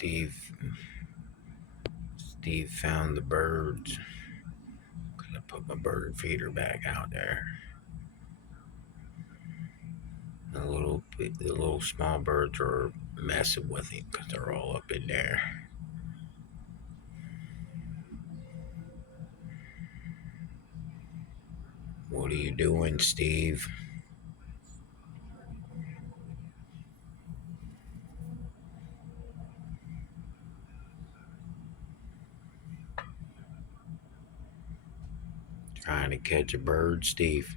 Steve Steve found the birds. Gonna put my bird feeder back out there. The little small birds are messing with him because they're all up in there. What are you doing, Steve? Trying to catch a bird, Steve?